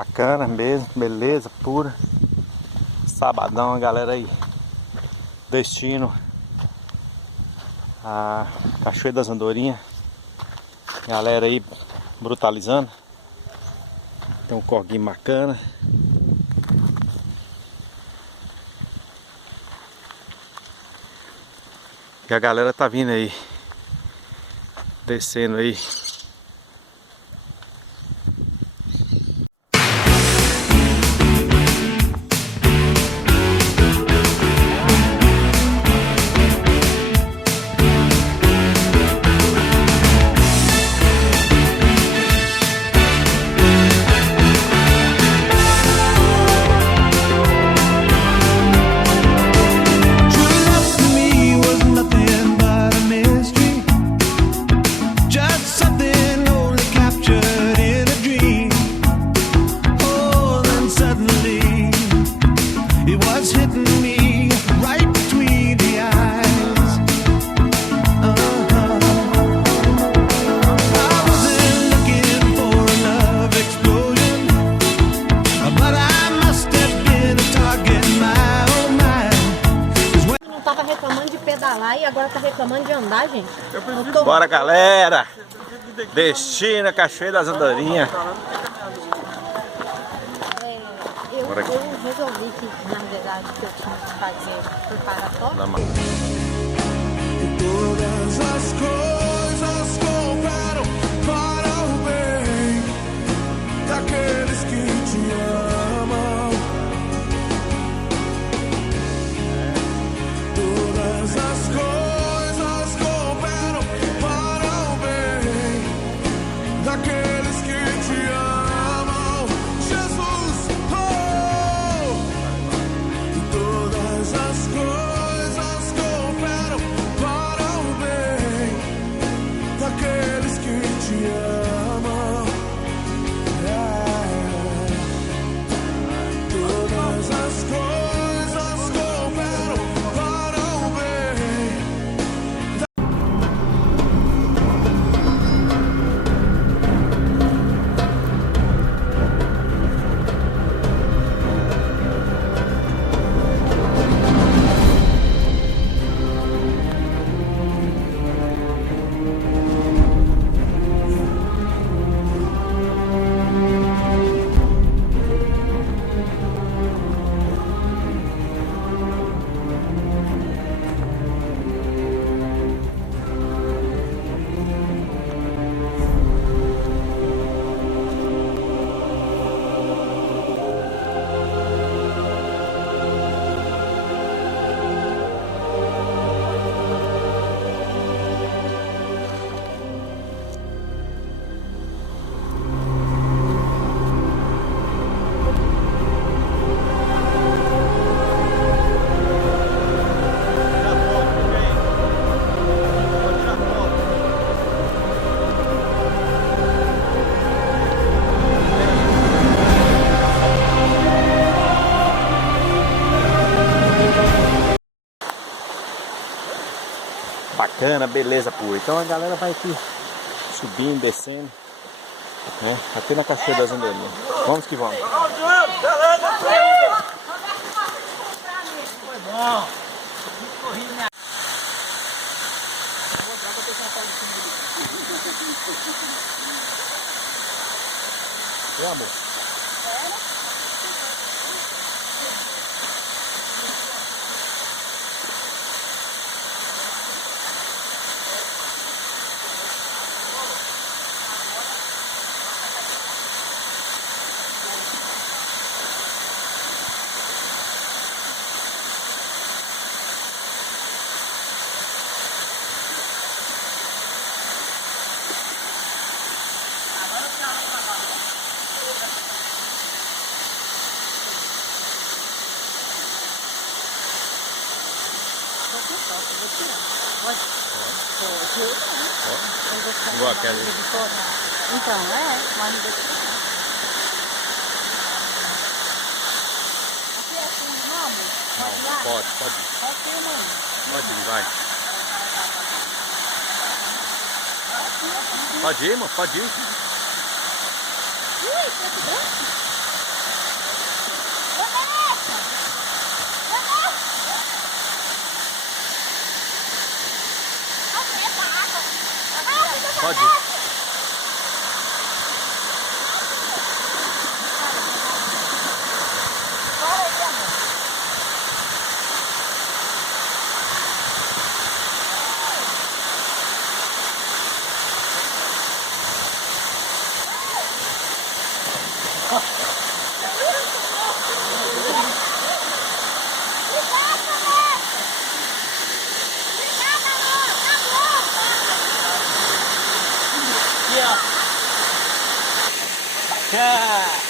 Bacana mesmo, beleza pura. Sabadão, a galera aí. Destino a Cachoeira das Andorinhas. Galera aí brutalizando. Tem um corguinho bacana. E a galera tá vindo aí. Descendo aí. E agora tá reclamando de andar, gente. Bora, galera! Destino a Cachoeira das Andorinhas. Eu resolvi que, na verdade, que eu tinha que fazer preparatório. Todas as coisas cooperam para o bem daqueles que te amam. Todas as coisas cooperam para o bem daqueles que te amam. Jesus, oh! Todas as coisas cooperam para o bem daqueles que te amam. Todas as coisas cooperam para o bem. Bacana, beleza pura. Então a galera vai aqui subindo, descendo, né? Até na Cachoeira das Andorinhas. Vamos que vamos. Foi bom. Meu amor. Igual aquela. Então, mas não vou tirar. Aqui é assim, não, amor? Pode ir lá? Pode ir. Pode ir, vai. Pode ir, irmão, pode ir. Ui, preto branco? Pode ir. Yeah.